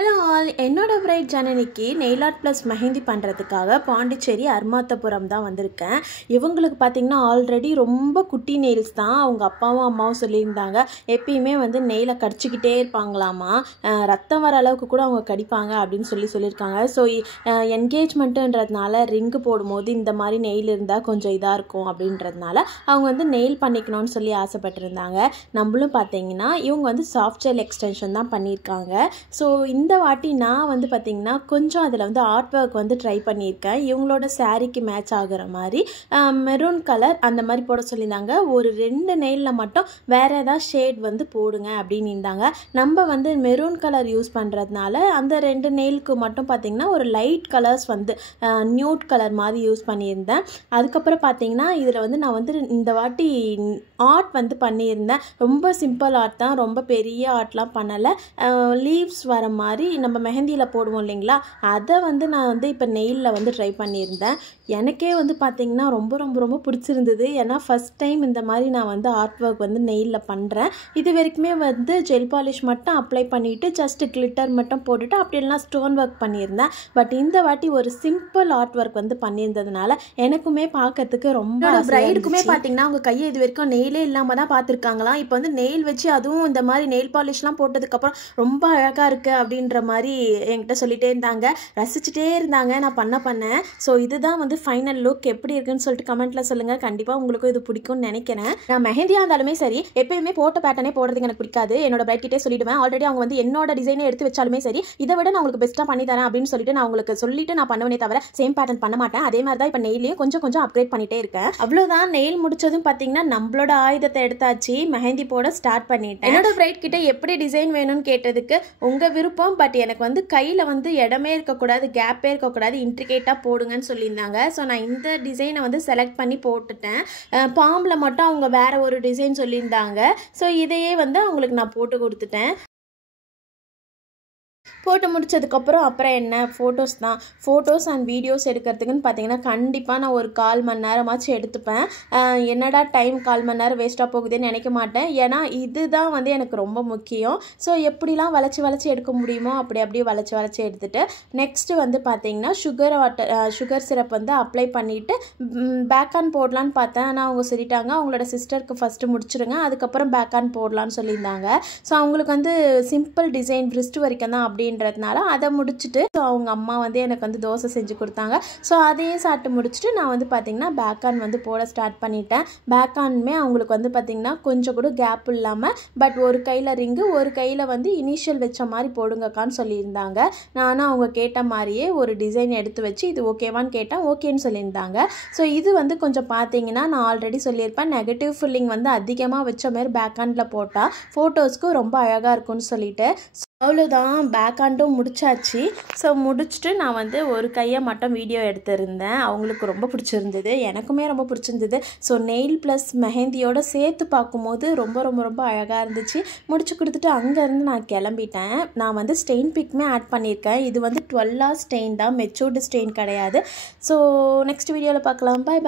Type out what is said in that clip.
Hello all, என்னோட bride ஜனனிக்கு nail art plus mehndi பண்ணுறதுக்காக பாண்டிச்சேரி அர்மாத்தபுரம் தான் வந்திருக்கேன். இவங்களுக்கு பார்த்திங்கன்னா ஆல்ரெடி ரொம்ப குட்டி நெயில்ஸ் தான். அவங்க அப்பாவும் அம்மாவும் சொல்லியிருந்தாங்க, எப்பயுமே வந்து நெயிலை கடிச்சிக்கிட்டே இருப்பாங்களாமா, ரத்தம் வர அளவுக்கு கூட அவங்க கடிப்பாங்க அப்படின்னு சொல்லியிருக்காங்க. ஸோ என்கேஜ்மெண்ட்டுன்றதுனால ரிங்கு போடும்போது இந்த மாதிரி நெயில் இருந்தால் கொஞ்சம் இதாக இருக்கும் அப்படின்றதுனால அவங்க வந்து நெயில் பண்ணிக்கணும்னு சொல்லி ஆசைப்பட்டிருந்தாங்க. நம்மளும் பார்த்திங்கன்னா இவங்க வந்து சாஃப்ட் ஜெல் எக்ஸ்டென்ஷன் தான் பண்ணியிருக்காங்க. ஸோ இந்த வாட்டி நான் வந்து பார்த்திங்கன்னா கொஞ்சம் அதில் வந்து ஆர்ட் ஒர்க் வந்து ட்ரை பண்ணியிருக்கேன். இவங்களோட சாரீக்கு மேட்ச் ஆகுற மாதிரி மெரூன் கலர் அந்த மாதிரி போட சொல்லியிருந்தாங்க. ஒரு 2 நெயிலில் மட்டும் வேறு ஏதாவது ஷேட் வந்து போடுங்க அப்படின்னு இருந்தாங்க. நம்ம வந்து மெரூன் கலர் யூஸ் பண்ணுறதுனால அந்த 2 நெயிலுக்கு மட்டும் பார்த்திங்கன்னா ஒரு லைட் கலர்ஸ் வந்து நியூட் கலர் மாதிரி யூஸ் பண்ணியிருந்தேன். அதுக்கப்புறம் பார்த்திங்கன்னா இதில் வந்து நான் வந்து இந்த வாட்டி ஆர்ட் வந்து பண்ணியிருந்தேன். ரொம்ப சிம்பிள் ஆர்ட் தான், ரொம்ப பெரிய ஆர்ட்லாம் பண்ணலை. லீவ்ஸ் வர மாதிரி நம்ம மெஹந்தியில் போடுவோம் இல்லைங்களா, அதை வந்து நான் வந்து இப்போ நெயிலில் வந்து ட்ரை பண்ணியிருந்தேன். எனக்கே வந்து பார்த்திங்கன்னா ரொம்ப ரொம்ப ரொம்ப பிடிச்சிருந்தது. ஏன்னா ஃபஸ்ட் டைம் இந்த மாதிரி நான் வந்து ஆர்ட் ஒர்க் வந்து நெயிலில் பண்ணுறேன். இது வரைக்குமே வந்து ஜெல் பாலிஷ் மட்டும் அப்ளை பண்ணிவிட்டு ஜஸ்ட் கிளிட்டர் மட்டும் போட்டுட்டு அப்படிலாம் ஸ்டோன் ஒர்க் பண்ணியிருந்தேன். பட் இந்த வாட்டி ஒரு சிம்பிள் ஆர்ட் ஒர்க் வந்து பண்ணியிருந்ததுனால எனக்குமே பார்க்கறதுக்கு ரொம்ப பிரைடுக்குமே பார்த்திங்கன்னா அவங்க கையை இது வரைக்கும் நெயிலே இல்லாமல் தான் பார்த்துருக்காங்களாம். இப்போ வந்து நெயில் வச்சு அதுவும் இந்த மாதிரி நெயில் பாலிஷ்லாம் போட்டதுக்கப்புறம் ரொம்ப அழகாக இருக்குது அப்படின்ற மாதிரி என்கிட்ட சொல்லிகிட்டே இருந்தாங்க, ரசிச்சுட்டே இருந்தாங்க நான் பண்ணேன். ஸோ இதுதான் வந்து ஃபைனல் லுக். எப்படி இருக்குன்னு சொல்லிட்டு கமெண்ட்டில் சொல்லுங்கள். கண்டிப்பாக உங்களுக்கும் இது பிடிக்கும்னு நினைக்கிறேன். நான் மெஹந்தியாக இருந்தாலுமே சரி, எப்பயுமே போட்ட பேட்டர்னே போடுறதுக்கு எனக்கு பிடிக்காது. என்னோட பிரைட் கிட்டே சொல்லிடுவேன். ஆல்ரெடி அவங்க வந்து என்னோட டிசைனை எடுத்து வச்சாலுமே சரி, இதை விட நான் உங்களுக்கு பெஸ்ட்டாக பண்ணி தரேன் அப்படின்னு சொல்லிட்டு நான் உங்களுக்கு சொல்லிட்டு நான் பண்ணுவேனே தவிர சேம் பேட்டர்ன் பண்ண மாட்டேன். அதே மாதிரி தான் இப்போ நெயிலையும் கொஞ்சம் அப்கிரேட் பண்ணிட்டே இருக்கேன். அவ்வளோதான். நெயில் முடிச்சதும் பார்த்தீங்கன்னா நம்மளோட ஆயுதத்தை எடுத்தாச்சு, மெஹந்தி போட ஸ்டார்ட் பண்ணிட்டேன். என்னோட பிரைட் கிட்ட எப்படி டிசைன் வேணும்னு கேட்டதுக்கு உங்கள் விருப்பம், பட் எனக்கு வந்து கையில் வந்து இடமே இருக்கக்கூடாது, கேப்பே இருக்கக்கூடாது, இன்ட்ரிகேட்டாக போடுங்கன்னு சொல்லியிருந்தாங்க. ஸோ நான் இந்த டிசைனை வந்து செலக்ட் பண்ணி போட்டுட்டேன். பாம்பில் மட்டும் அவங்க வேறு ஒரு டிசைன் சொல்லியிருந்தாங்க. ஸோ இதையே வந்து அவங்களுக்கு நான் போட்டு கொடுத்துட்டேன். போட்டு முடிச்சதுக்கப்புறம் அப்புறம் என்ன ஃபோட்டோஸ் தான். ஃபோட்டோஸ் அண்ட் வீடியோஸ் எடுக்கிறதுக்குன்னு பார்த்தீங்கன்னா கண்டிப்பாக நான் ஒரு 1/4 மணி நேரமாச்சும் எடுத்துப்பேன். என்னடா டைம் 1/4 மணி நேரம் வேஸ்ட்டாக போகுதுன்னு நினைக்க மாட்டேன். ஏன்னா இதுதான் வந்து எனக்கு ரொம்ப முக்கியம். ஸோ எப்படிலாம் வளைச்சி எடுக்க முடியுமோ அப்படியே வளைச்சி எடுத்துகிட்டு நெக்ஸ்ட்டு வந்து பார்த்திங்கன்னா சுகர் சிரப் வந்து அப்ளை பண்ணிவிட்டு பேக் ஆன் போடலான்னு பார்த்தேன். ஆனால் அவங்க சொல்லிட்டாங்க அவங்களோட சிஸ்டருக்கு ஃபஸ்ட்டு முடிச்சிடுங்க, அதுக்கப்புறம் பேக் ஆன் போடலான்னு சொல்லியிருந்தாங்க. ஸோ அவங்களுக்கு வந்து சிம்பிள் டிசைன் ரிஸ்ட் வரைக்கும் தான் அப்படின்றதுனால அதை முடிச்சுட்டு ஸோ அவங்க அம்மா வந்து எனக்கு வந்து தோசை செஞ்சு கொடுத்தாங்க. ஸோ அதையும் சாப்பிட்டு முடிச்சுட்டு நான் வந்து பார்த்திங்கன்னா பேக் ஆன் வந்து போட ஸ்டார்ட் பண்ணிட்டேன். பேக் ஆனுமே அவங்களுக்கு வந்து பார்த்திங்கன்னா கொஞ்சம் கூட கேப் இல்லாமல், பட் ஒரு கையில் ரிங்கு ஒரு கையில் வந்து இனிஷியல் வச்ச மாதிரி போடுங்கக்கான்னு சொல்லியிருந்தாங்க. நானும் அவங்க கேட்ட மாதிரியே ஒரு டிசைன் எடுத்து வச்சு இது ஓகேவான்னு கேட்டேன், ஓகேன்னு சொல்லியிருந்தாங்க. ஸோ இது வந்து கொஞ்சம் பார்த்தீங்கன்னா நான் ஆல்ரெடி சொல்லியிருப்பேன், நெகட்டிவ் ஃபில்லிங் வந்து அதிகமாக வச்ச மாதிரி பேக் ஹேண்டில் போட்டால் ஃபோட்டோஸ்க்கு ரொம்ப அழகாக இருக்கும்னு சொல்லிட்டு அவ்வளோதான். பேக் ஹேண்டும் முடிச்சாச்சு. ஸோ முடிச்சுட்டு நான் வந்து ஒரு கையை மட்டும் வீடியோ எடுத்திருந்தேன். அவங்களுக்கு ரொம்ப பிடிச்சிருந்தது, எனக்குமே ரொம்ப பிடிச்சிருந்தது. ஸோ நெயில் ப்ளஸ் மெஹந்தியோடு சேர்த்து பார்க்கும்போது ரொம்ப ரொம்ப ரொம்ப அழகாக இருந்துச்சு. முடிச்சு கொடுத்துட்டு அங்கேருந்து நான் கிளம்பிட்டேன். நான் வந்து ஸ்டெயின் பிக்மே ஆட் பண்ணியிருக்கேன். இது வந்து 12 hour ஸ்டெயின் தான், மெச்சூர்டு ஸ்டெயின் கிடையாது. ஸோ நெக்ஸ்ட் வீடியோவில் பார்க்கலாம். பை.